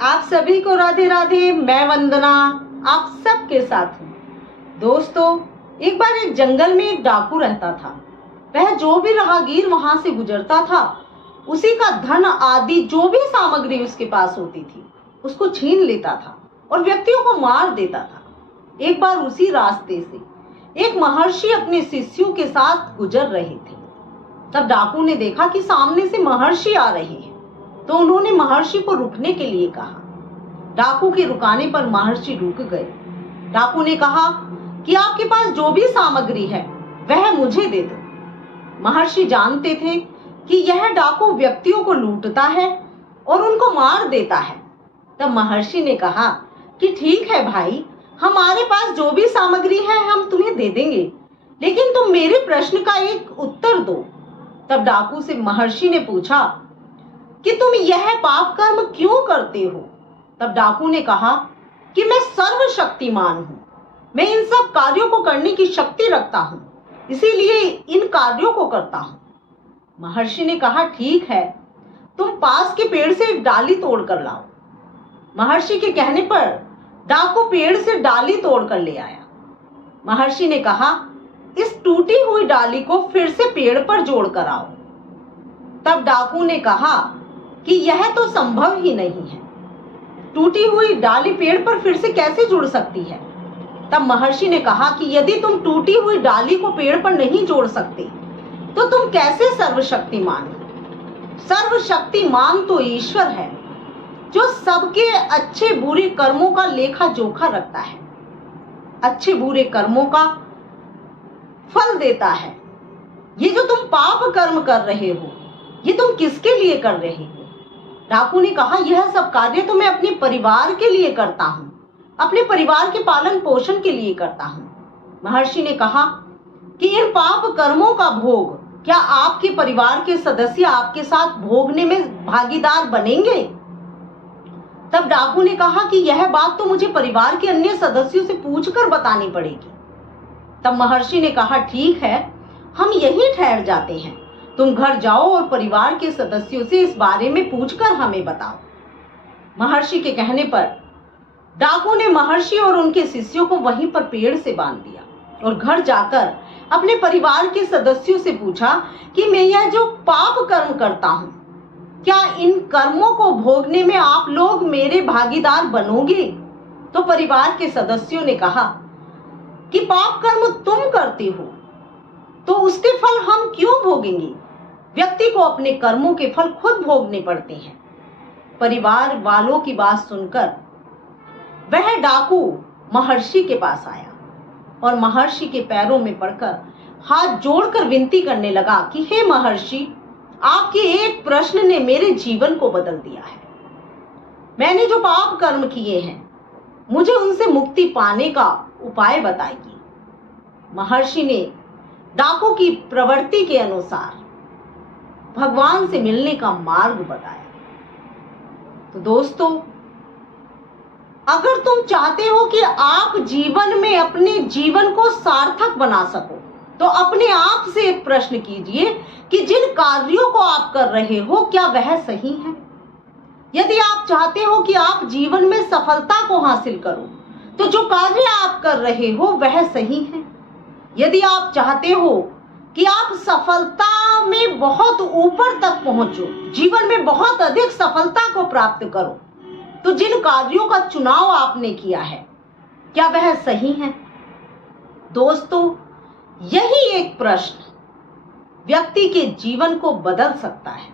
आप सभी को राधे राधे। मैं वंदना आप सबके साथ हूँ। दोस्तों, एक बार एक जंगल में एक डाकू रहता था। वह जो भी राहगीर वहां से गुजरता था, उसी का धन आदि जो भी सामग्री उसके पास होती थी उसको छीन लेता था और व्यक्तियों को मार देता था। एक बार उसी रास्ते से एक महर्षि अपने शिष्यों के साथ गुजर रहे थे। तब डाकू ने देखा कि सामने से महर्षि आ रहे हैं, तो उन्होंने महर्षि को रुकने के लिए कहा। डाकू के रुकाने पर महर्षि रुक गए। डाकू ने कहा कि आपके पास जो भी सामग्री है वह मुझे दे दो। महर्षि जानते थे कि यह डाकू व्यक्तियों को लूटता है और उनको मार देता है। तब महर्षि ने कहा कि ठीक है भाई, हमारे पास जो भी सामग्री है हम तुम्हें दे देंगे, लेकिन तुम मेरे प्रश्न का एक उत्तर दो। तब डाकू से महर्षि ने पूछा कि तुम यह पाप कर्म क्यों करते हो? तब डाकू ने कहा कि मैं सर्वशक्तिमान हूं, मैं इन सब कार्यों को करने की शक्ति रखता हूं, इसीलिए इन कार्यों को करता हूं। महर्षि ने कहा ठीक है, तुम पास के पेड़ से एक डाली तोड़ कर लाओ। महर्षि के कहने पर डाकू पेड़ से डाली तोड़ कर ले आया। महर्षि ने कहा इस टूटी हुई डाली को फिर से पेड़ पर जोड़ कर आओ। तब डाकू ने कहा कि यह तो संभव ही नहीं है, टूटी हुई डाली पेड़ पर फिर से कैसे जुड़ सकती है? तब महर्षि ने कहा कि यदि तुम टूटी हुई डाली को पेड़ पर नहीं जोड़ सकते तो तुम कैसे सर्वशक्तिमान हो? सर्वशक्तिमान तो ईश्वर है, जो सबके अच्छे बुरे कर्मों का लेखा जोखा रखता है, अच्छे बुरे कर्मों का फल देता है। ये जो तुम पाप कर्म कर रहे हो, ये तुम किसके लिए कर रहे हो? डाकू ने कहा यह सब कार्य तो मैं अपने परिवार के लिए करता हूँ, अपने परिवार के पालन पोषण के लिए करता हूँ। महर्षि ने कहा कि इन पाप कर्मों का भोग क्या आपके परिवार के सदस्य आपके साथ भोगने में भागीदार बनेंगे? तब डाकू ने कहा कि यह बात तो मुझे परिवार के अन्य सदस्यों से पूछकर बतानी पड़ेगी। तब महर्षि ने कहा ठीक है, हम यहीं ठहर जाते हैं, तुम घर जाओ और परिवार के सदस्यों से इस बारे में पूछकर हमें बताओ। महर्षि के कहने पर डाकू ने महर्षि और उनके शिष्यों को वहीं पर पेड़ से बांध दिया और घर जाकर अपने परिवार के सदस्यों से पूछा कि मैं यह जो पाप कर्म करता हूं, क्या इन कर्मों को भोगने में आप लोग मेरे भागीदार बनोगे? तो परिवार के सदस्यों ने कहा कि पाप कर्म तुम करते हो तो उसके फल हम क्यों भोगेंगे? व्यक्ति को अपने कर्मों के फल खुद भोगने पड़ते हैं। परिवार वालों की बात सुनकर वह डाकू महर्षि के पास आया और महर्षि के पैरों में पड़कर हाथ जोड़कर विनती करने लगा कि हे महर्षि, आपके एक प्रश्न ने मेरे जीवन को बदल दिया है। मैंने जो पाप कर्म किए हैं, मुझे उनसे मुक्ति पाने का उपाय बताइए। महर्षि ने डाकू की प्रवृत्ति के अनुसार भगवान से मिलने का मार्ग बताया। तो दोस्तों, अगर तुम चाहते हो कि आप जीवन में अपने जीवन को सार्थक बना सको, तो अपने आप से एक प्रश्न कीजिए कि जिन कार्यों को आप कर रहे हो क्या वह सही है? यदि आप चाहते हो कि आप जीवन में सफलता को हासिल करो, तो जो कार्य आप कर रहे हो वह सही है। यदि आप चाहते हो कि आप सफलता में बहुत ऊपर तक पहुंचो, जीवन में बहुत अधिक सफलता को प्राप्त करो, तो जिन कार्यों का चुनाव आपने किया है क्या वह सही है? दोस्तों, यही एक प्रश्न व्यक्ति के जीवन को बदल सकता है।